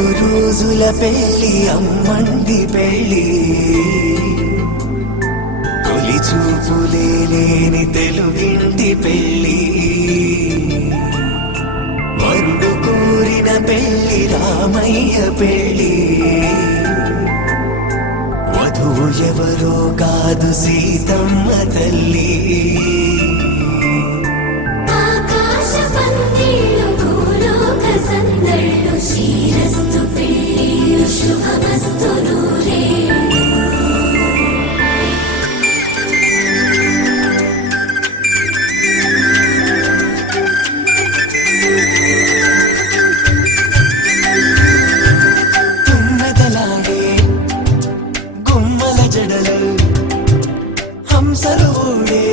5 రోజుల పెళ్లి అమ్మంది పెళ్లి తొలి చూపులే లేని తెలుగింటి పెళ్లి వరుడు కోరిన పెళ్లి రామయ్య పెళ్లి వధువు ఎవరో కాదు సీతమ్మ తల్లి శ్రీరస్తు పెళ్లి శుభమస్తు నూరే తుమ్మెదలాడే గుమ్మల జడలు హంసలు ఊడే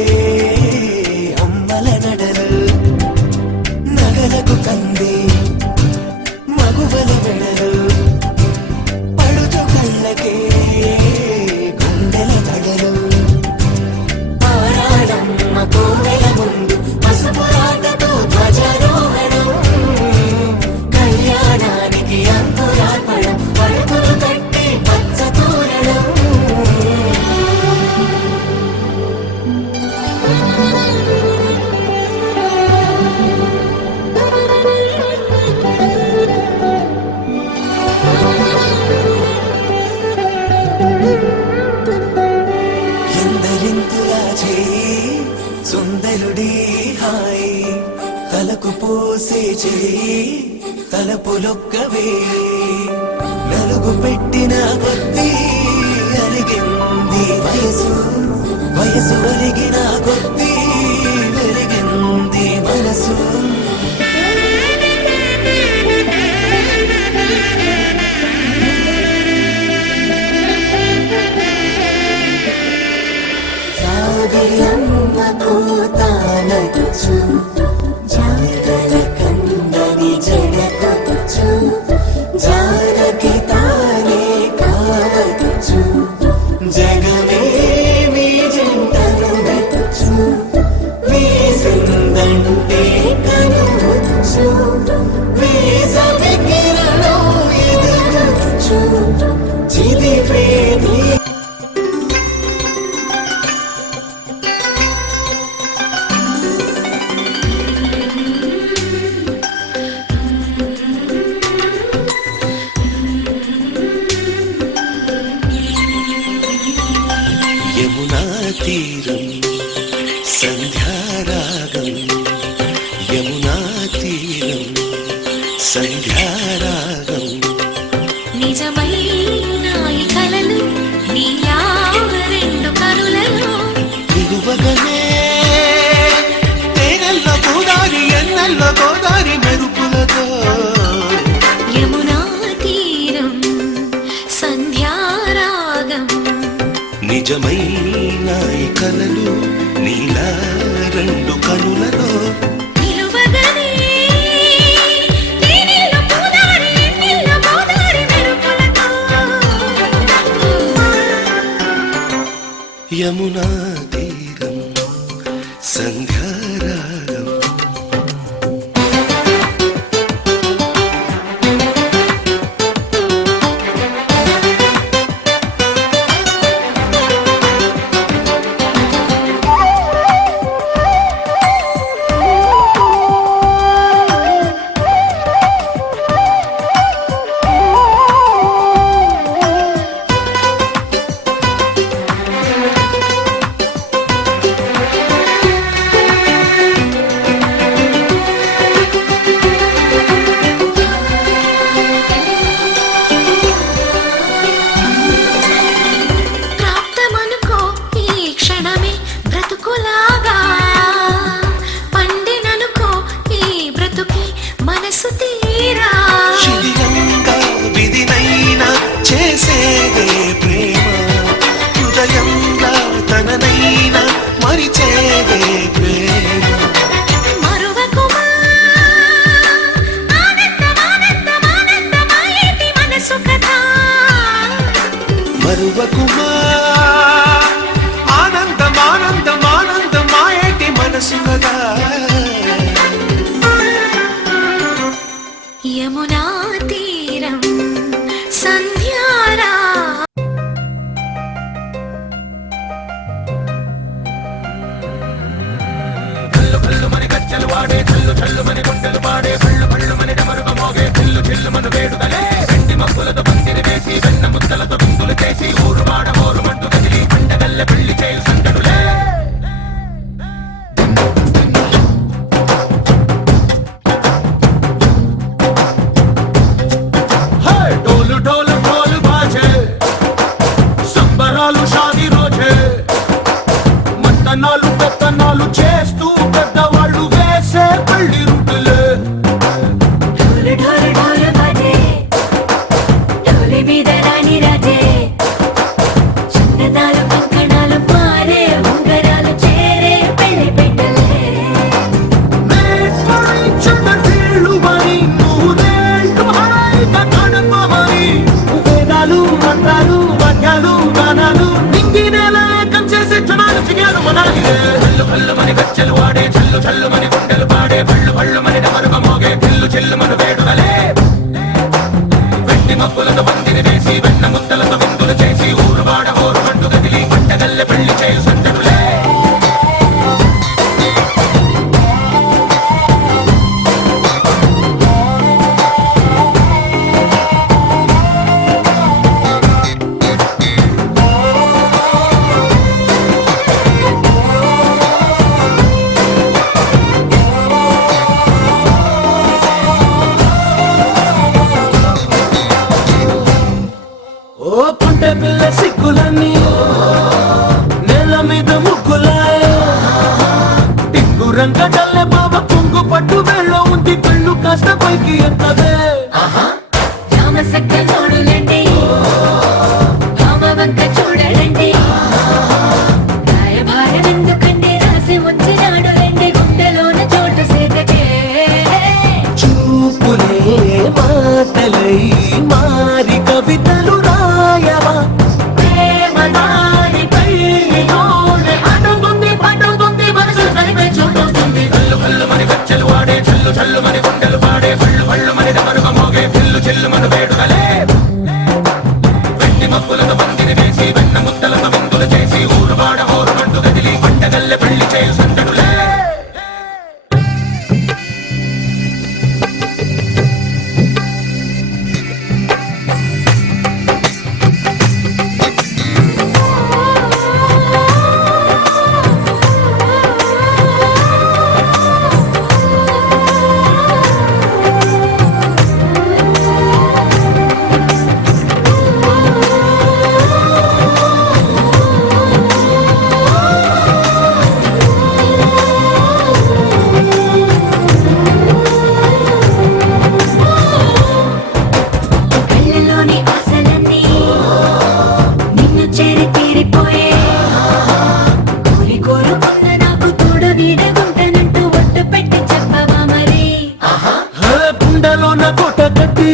అమ్మల నడలు నగలకు కంది మగువల వెడలు పడుచు కళ్ళకే గుండెల తడలు ఆరాడమ్మ కోవెల ముందు పసుపురాటతో ధ్వజారోహణం కళ్యాణానికి అంకురార్పణం పడుకులు కట్టి పచ్చ తోరణం సుందరుడి హాయ్ తలకు పోసే చేయి తలపులొక్కవే నలుగు పెట్టిన కొద్దీ అరిగింది వయసు వయసు అరిగిన కొద్దీ పెరిగింది మనసు తానొచ్చు జాగల కందని జడకొచ్చు జానకి తానే కావచ్చు జగమే మీ జంటను పెట్టచ్చు వీసిందంటే కనువచ్చు వీసవి కిరణం ఎదుగొచ్చు చిదిపేది యమునా తీరం సంధ్యారాగం యమునా తీరం సంధ్యారాగం నిజమైన ఈ కలలు నీలా రెండు కనులలో నిలువగనే తేనెల్లో గోదారి ఎన్నెల్లో గోదారి మెరుపులతో యమునా తీరం సంధ్యారాగం నిజమైన ఈ కలలు నీలా రెండు కనులలో నిలువగనే తేనెల్లో గోదారి ఎన్నెల్లో గోదారి మెరుపులతో యమునా తీరం సంధ్యారాగం మరువకుమా ఆనందం ఆనందం ఆనందం మాయేటి మనసుగా యమునా తీరం తీరం సంధ్యారా కల్లు కల్లు మని గజ్జలు వాడే చల్లు చల్లు మని గుండెలు పాడే పళ్ళు పళ్ళు మని డమరుగ మోగే చిల్లు చిల్లు మన వేడుదలే వెండి మబ్బులతో పందిరి వేసి వెన్న ముద్దలతో బిందులు చేసి ఊరు వాడ ఊరు మంటు కదిలి పండగల్ల పెళ్లి చేయు సందడులే ढोल ढोल ढोल बाजे సంబరాలు షాదీ రోజే మంతనాలు పెత్తనాలు చేస్తూ పెద్దవాళ్ళు వేసే పెళ్లి రుటులే ढोल ढोल ढोल बाजे ढोली మీద రాణి రాజే చందనాలు కంకణాలు మారే ఉంగరాలు చేరే పెళ్లి పెట్టలే చెడ్డీళ్ళు మరి నూరేళ్ళు హాయిగా గడపమని వేదాలు మంత్రాలు వాద్యాలు గానాలు నింగి నేల ఏకం చేసే జనాలు చిగారు మనాలిలే కల్లు కల్లు మని గజ్జలు వాడే చల్లు చల్లు మని గుండెలు పాడే పళ్ళు పళ్ళు మని డమరుగ మోగే చిల్లు చిల్లు మన వేడుదలే వెండి మబ్బులతో పందిరి వేసి వెన్న ముద్దలతో విందులు చేసి ఊరు వాడ ఊరు మంటు కదిలి పంటగల్లె పెళ్లి చేయు సందడులే ఓ పుంటె పిల్ల సిక్కులన్నీ నేల మీద ముగ్గులాయ్ టింగు రంగ డల్లె బాబ కుంగు పట్టు వేళ్ళో ఉంది పెళ్ళు కాస్త పైకి ఎత్తదే రామ సక్క నోడులండి రామ వంక చూడలండి రాయభారం ఎందుకండి రాసి ఉంచినాడు రండి గుండెలోన చోటు సేదకే చూపులే మాటలై మారి కవితలు రాయవా ప్రేమదారి పెళ్లిలోనే అడుగుంది పడుగుంది మనసు కలిపే చూడుతుంది కల్లు కల్లు మని గజ్జలు వాడే చల్లు చల్లు మని గుండెలు పాడే పళ్ళు పళ్ళు మని డమరుగ మోగే చిల్లు చిల్లు మన వేడుదలే వెండి మబ్బులతో పందిరి వేసి వెన్న ముద్దలతో విందులు చేసి ఊరు వాడ ఊరు మంటు కదిలి పంటగల్లె పెళ్లి చేయు సందడులే కళ్ళలోని ఆశలన్నీ నిన్ను చేరి తీరిపోయే కోరి కోరుకున్న నాకు తోడు నీడగుంటానంటూ ఒట్టు పెట్టి చెప్పవా మరి గుండెలోన కోట కట్టి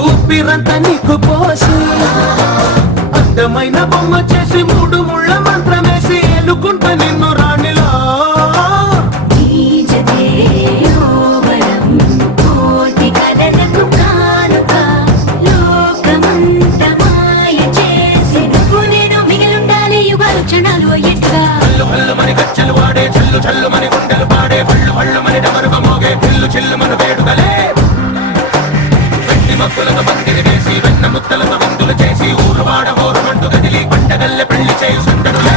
ఊపిరంతా నీకు పోసి అందమైన బొమ్మ చేసి మూడు ముళ్ళ మంత్రమేసి ఎలుకుంటా నిన్ను రాణిలా నీజదే యోవరం కోటి కలలకు కానుక లోకమంత మాయ చేసి నువ్వు నేను మిగిలుండాలి యుగాలు క్షణాలు ఎట్లా కల్లు కల్లు మని గజ్జలు వాడే చల్లు చల్లు మని గుండెలు పాడే పళ్ళు పళ్ళు మని డమరుగ మోగే చిల్లు చిల్లు మన వేడుదలే వెండి మబ్బులతో పందిరి వేసి వెన్న ముద్దలతో విందులు చేసి ఊరు వాడ ఊరు మంటు కదిలి పంటగల్లె పెళ్లి చేయు సందడులే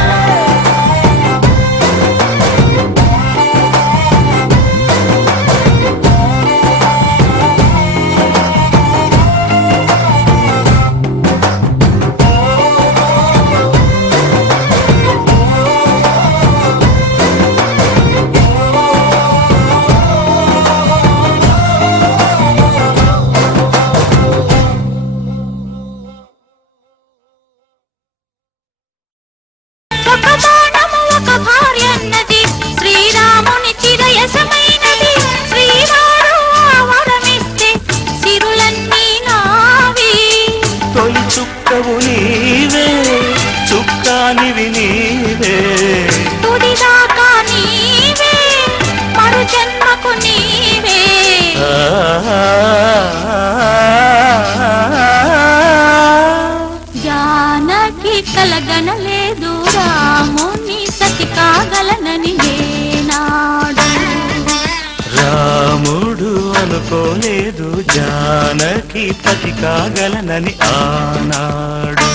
అనుకోలేదు జానకి పతి కాగలనని ఆనాడు.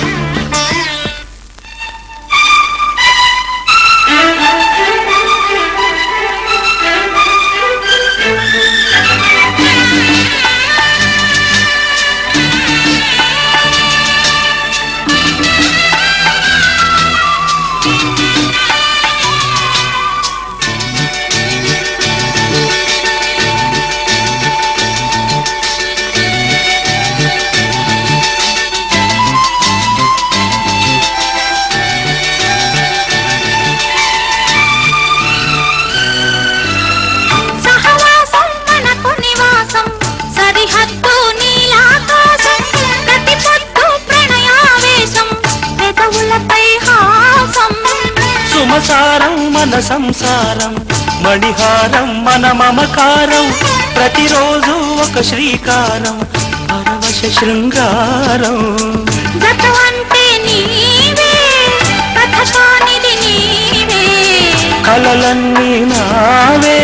సుమసారం మన సంసారం, మణిహారం మన మమకారం, ప్రతిరోజు ఒక శ్రీకారం, పరవశ శృంగారం. కలలన్నీ నావే,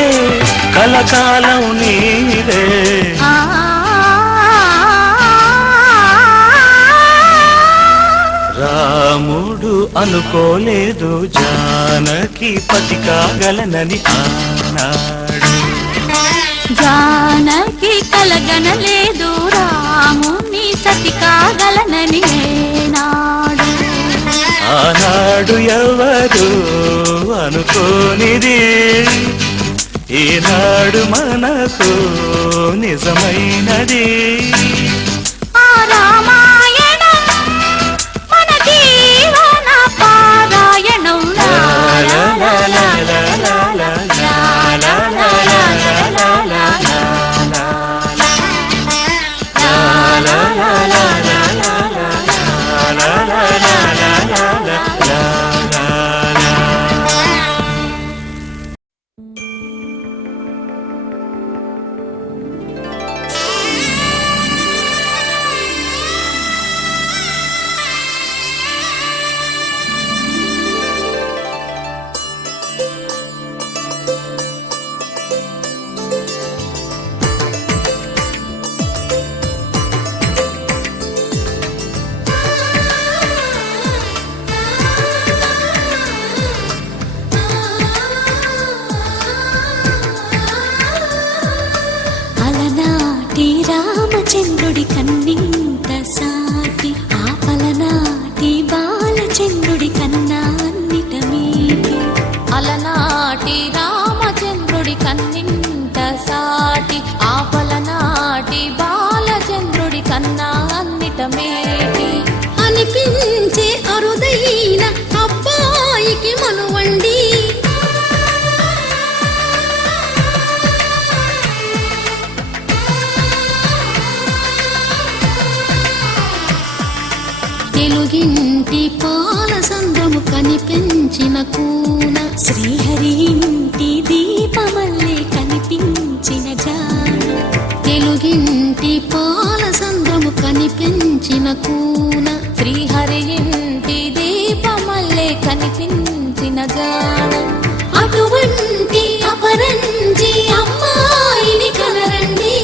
కలకాలం నీవే. రాముడు అనుకోలేదు జానకి పతి కాగలనని ఆనాడు. జానకి కలగనలేదు రాముని సతి కాగలనని నాడు. ఆనాడు ఎవరు అనుకోనిది ఈనాడు మనకు నిజమైనది. రామచంద్రుడి కన్నింత సాటి ఆపలనాటి బాలచంద్రుడి కన్నా అన్నిట మీటి. అలనాటి రామచంద్రుడి కన్నింత సాటి ఆపలనాటి బాలచంద్రుడి కన్నా అన్నిట మేటి. అనిపించే అరుదైన అబ్బాయికి మనువండి, తెలుగింటి పాల సంద్రము కనిపించిన కూన, శ్రీహరి ఇంటి దీపమల్లే కనిపించిన జాన. తెలుగింటి పాల సంద్రము కనిపించిన కూన, శ్రీహరి ఇంటి దీపమల్లే కనిపించిన జాన. అటువంటి అపరంజి అమ్మాయిని కనరండి,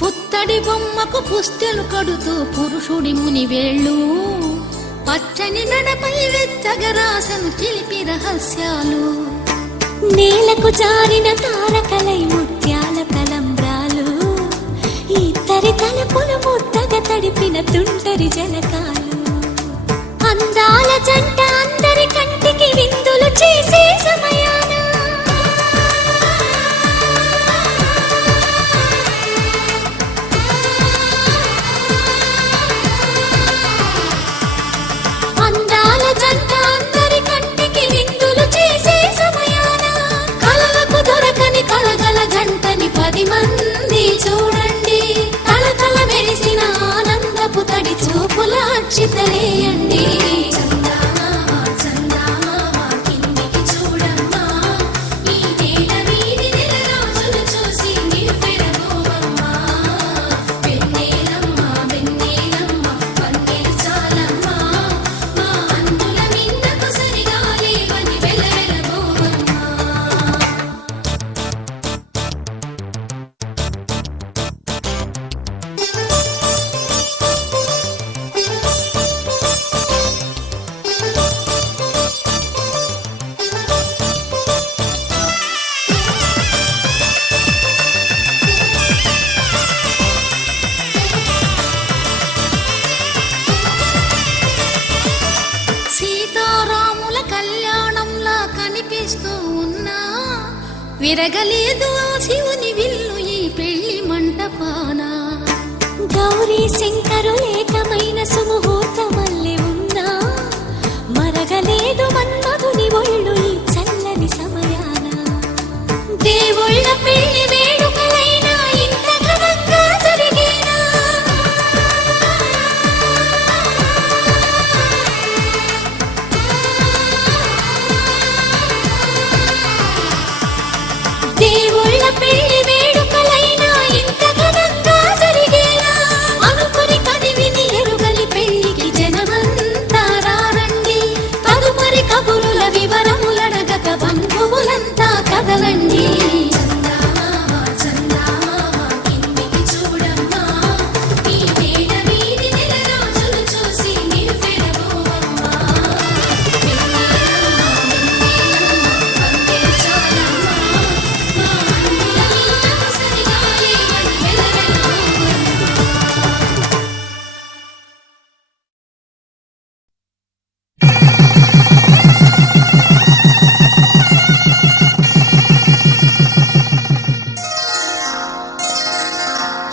పుత్తడి బొమ్మకు పుస్తెలు కడుతూ పురుషుడి ముని వేళ్ళు, పచ్చని నడపై వెచ్చగరాసను చిలిపి రహస్యాలు. నేలకు జారిన తారకలై ముత్యాల తలంబ్రాలు, తలపులు ముద్దగా తడిపిన తుంటరి జలకాలు అందాల జంట అందరి కంటికి విందులు చేసే సమయాన అందాల జంట అందరి కంటికి విందులు చేసే సమయాన కలలకు దొరకని కలగల జంటని 10 మంది చూడండి కలకల మెరిసిన ఆనందపు తడి చూపుల అక్షితలేయండి సీతారాముల కళ్యాణంలా కనిపిస్తూ ఉన్నా విరగలేదు ఆ శివుని విల్లు ఈ పెళ్లి మంటపాన గౌరీ శంకరులు ఏకమైన సుముహూర్తమల్లె ఉన్నా మరగలేదు మన్మధుని ఒళ్ళు ఈ చల్లని సమయాన దేవుళ్ళ పెళ్లి వేడుకలైనా ఇంత ఘనంగా జరిగేనా దేవుళ్ళ పెళ్లి వేడుకలైనా ఇంత ఘనంగా జరిగేలా అనుకుని కదివిని ఎరుగలి పెళ్లికి జనమంతా రారండి తదుపరి కబురుల వివరములడగక బంధువులంతా కదలండి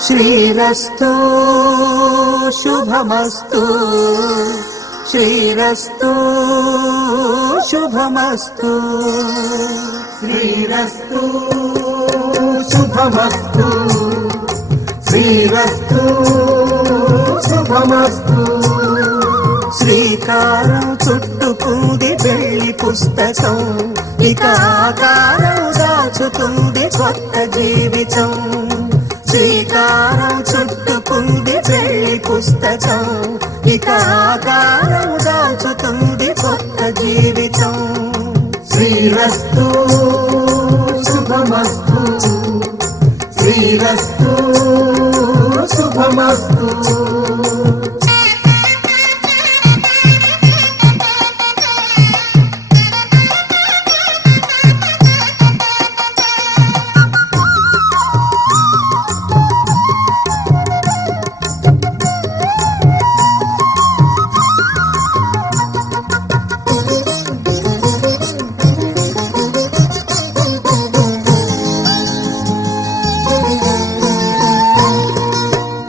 శ్రీరస్తు శుభమస్తు శ్రీరస్తు శుభమస్తు శ్రీరస్తు శుభమస్తు శ్రీరస్తు శుభమస్తు శ్రీకారం చుట్టుకుంది పెళ్లి పుస్తకం ఇక ఆకారం దాచుతుంది కొత్త జీవితం శ్రీకారం చుట్టుకుంది పెళ్లి పుస్తకం ఇక ఆకారం దాచుతుంది కొత్త జీవితం శ్రీరస్తు శుభమస్తు శ్రీరస్తు శుభమస్తు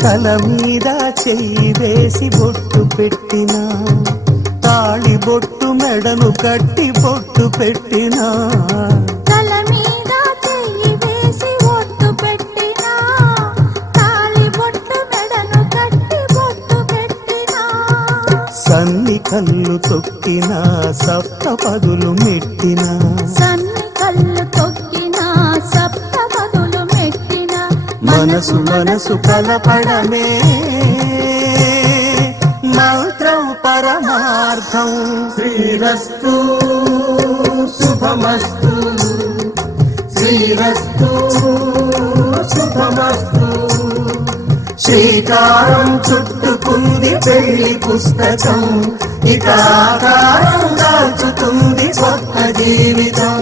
తల మీద చెయ్యి వేసి బొట్టు పెట్టినా తాళి బొట్టు మెడను కట్టి బొట్టు పెట్టినా తల మీద చెయ్యి వేసి బొట్టు పెట్టినా తాళి బొట్టు మెడను కట్టి బొట్టు పెట్టినా సన్ని కళ్ళు తొక్కినా సప్త పదులు మెట్టినా సన్ని కళ్ళు తొక్కినా సప్త పదులు మెట్టినా మనసు మనసు కలపడమే మంత్రం పరమార్థం శ్రీరస్తు శుభమస్తు శ్రీరస్తు శుభమస్తు శ్రీకారం చుట్టుకుంది పెళ్లి పుస్తకం ఇక ఆకారం దాల్చుతుంది కొత్త జీవితం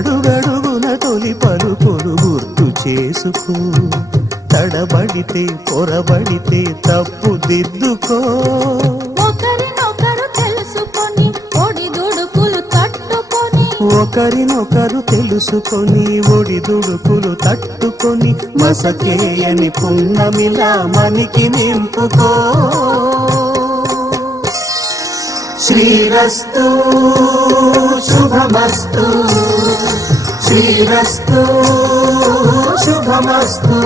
అడుగడుగున తొలి పలుకులు గుర్తు చేసుకో, తడబడితే పొరబడితే తప్పు దిద్దుకో. ఒకరినొకరు తెలుసుకొని ఒడిదుడుకులు తట్టుకొని, ఒకరినొకరు తెలుసుకొని ఒడిదుడుకులు తట్టుకొని, మసకేయని పున్నమిలా మనికి నింపుకో. శ్రీరస్తు శుభమస్తు, శ్రీరస్తు శుభమస్తు.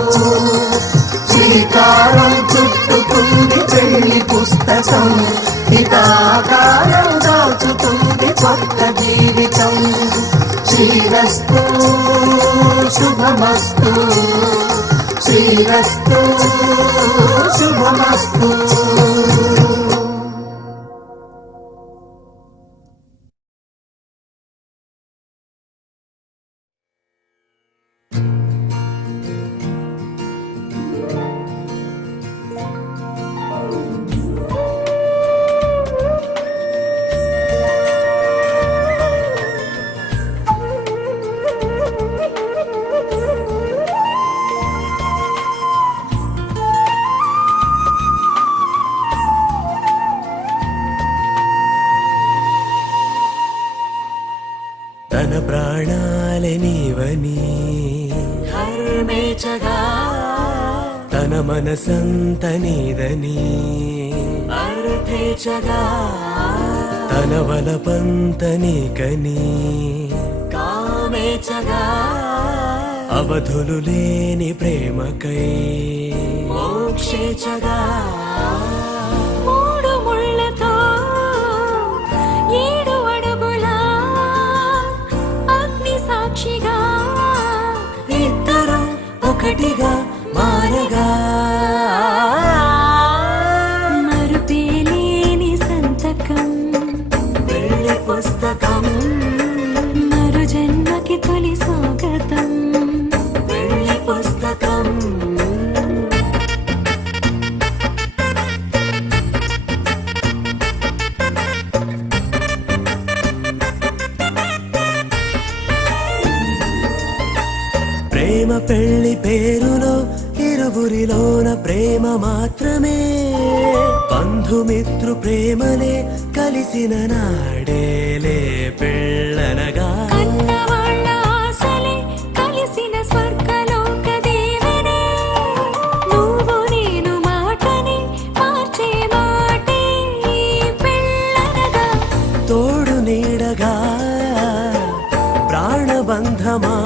శ్రీకారం చుట్టుకుంది పెళ్లి పుస్తకం, ఇక ఆకారం దాచుతుంది కొత్త జీవితం. శ్రీరస్తు శుభమస్తు, శ్రీరస్తు శుభమస్తు. తన ప్రాణాలే నీవని హర్మేచగా, తన మనసంత నీదని అర్థేచగా, తన వలపంత నీకని కామేచగా, అవధులు లేని ప్రేమకై మోక్షేచగా. మూడు ముళ్ళతో ఏడు అడుగుల అగ్ని సాక్షిగా, ఇద్దరు ఒకటిగా మారగా, మరుపేలేని సంతకం పెళ్లి పుస్తకం, మరు జన్మకి తొలి స్వాగతం. పెళ్లి పుస్తకం. ప్రేమ పెళ్లి పేరులో ఇరువురిలోన ప్రేమ మాత్రమే, బంధుమిత్రు ప్రేమలే కలిసిన నాడేలే పెళ్ళనగా. కన్నవాళ్ళ ఆశలే కలిసిన స్వర్గలోక దేవనే, నువ్వు నేను మాటని మార్చే మాటే పెళ్ళనగా. తోడు నీడగా ప్రాణబంధమా,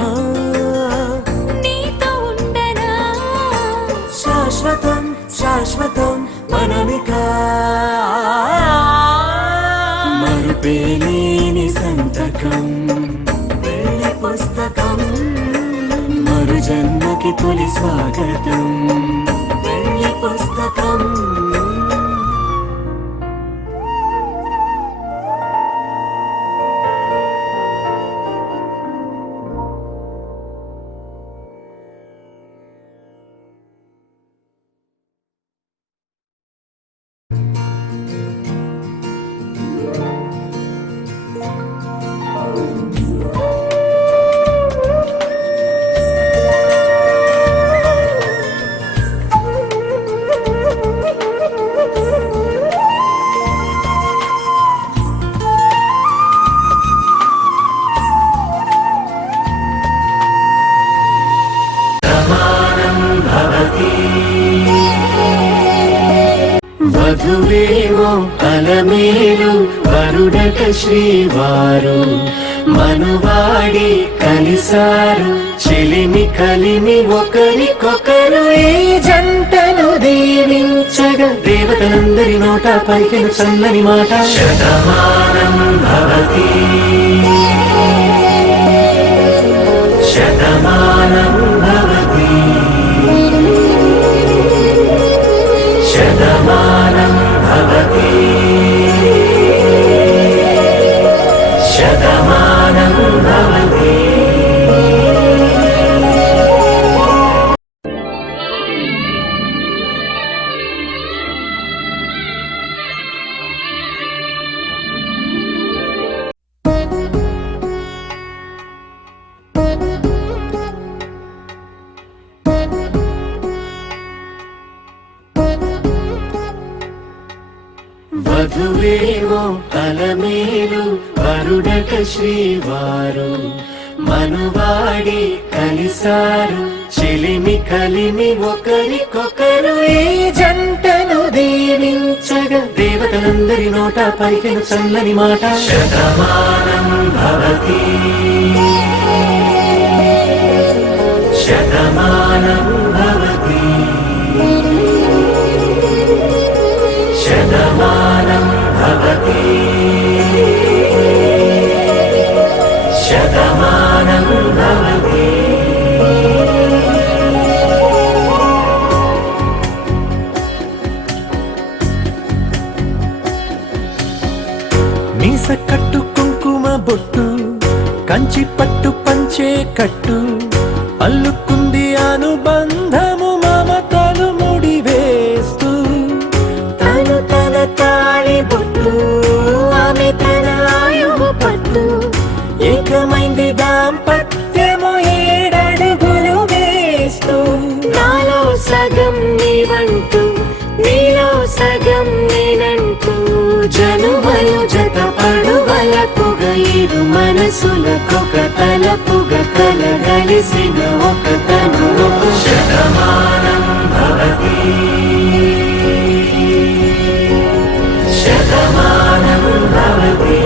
నీతో ఉండనా శాశ్వతం శాశ్వతం మనమిక. మరుపేలేని సంతకం పెళ్లి పుస్తకం, మరు జన్మకి తొలి స్వాగతం. పెళ్లి పుస్తకం. వధువేమో అలమేలు వరుడట శ్రీవారు, మనువాడి కలిసారు చెలిమి కలిమి ఒకరికొకరు. ఈ జంటను దీవించగా దేవతలందరి నోట పలికిన చల్లని మాట. శతమానం భవతి శతమానం భవతి శతమానం భవతి శతమానం భవతి. వధువేమో అలమేలు వరుడట శ్రీవారు మనువాడి కలిసారు చెలిమి కలిమి ఒకరికొకరు ఈ జంటను దీవించగా దేవతలందరి నోట పలికిన చల్లని మాట శతమానం భవతి శతమానం భవతి శతమానం భవతి శతమానం భవతి మీస కట్టు కుంకుమ బొట్టు కంచి పట్టు పంచే కట్టు అల్లుకుంది అనుబంధము మమతలు ముడివేస్తూ తను తన తాళి బొట్టు ఆమె తన ఆయువు పట్టు ఏకమైంది దాంపత్యము 7 అడుగులు వేస్తూ నాలో సగం నీవంటూ నీలో సగం నేనంటూ జనుమలు జత పడువలపుగ ఇరు మనసులకొక తలపుగ కలగలిసిన ఒక తను శతమానం భవతి శతమానం భవతి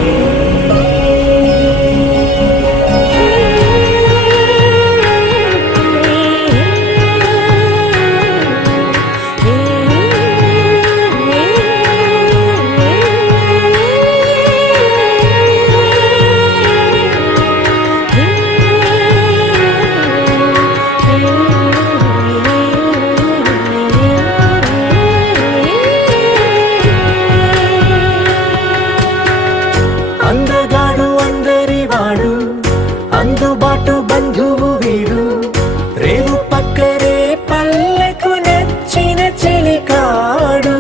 అందగాడు అందరి వాడు అందుబాటు బంధువు వీడు రేవు పక్కరే పల్లెకు నచ్చిన చెలికాడు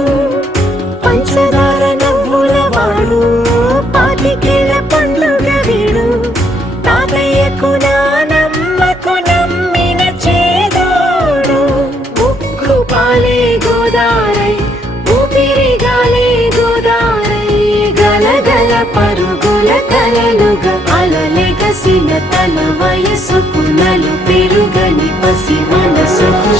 పంచదార నవ్వుల వాడు పాతికేల పండుగ వీడు తాతయ్యకు నానమ్మకు నమ్మిన చేదోడు ఉక్కు పాలే గోదారై ఊపిరి గాలే గోదారై గలగల పరుగుల కలలుగా అలలెగసిన తన వయసుకు నలు పెరుగని పసి మనసుకు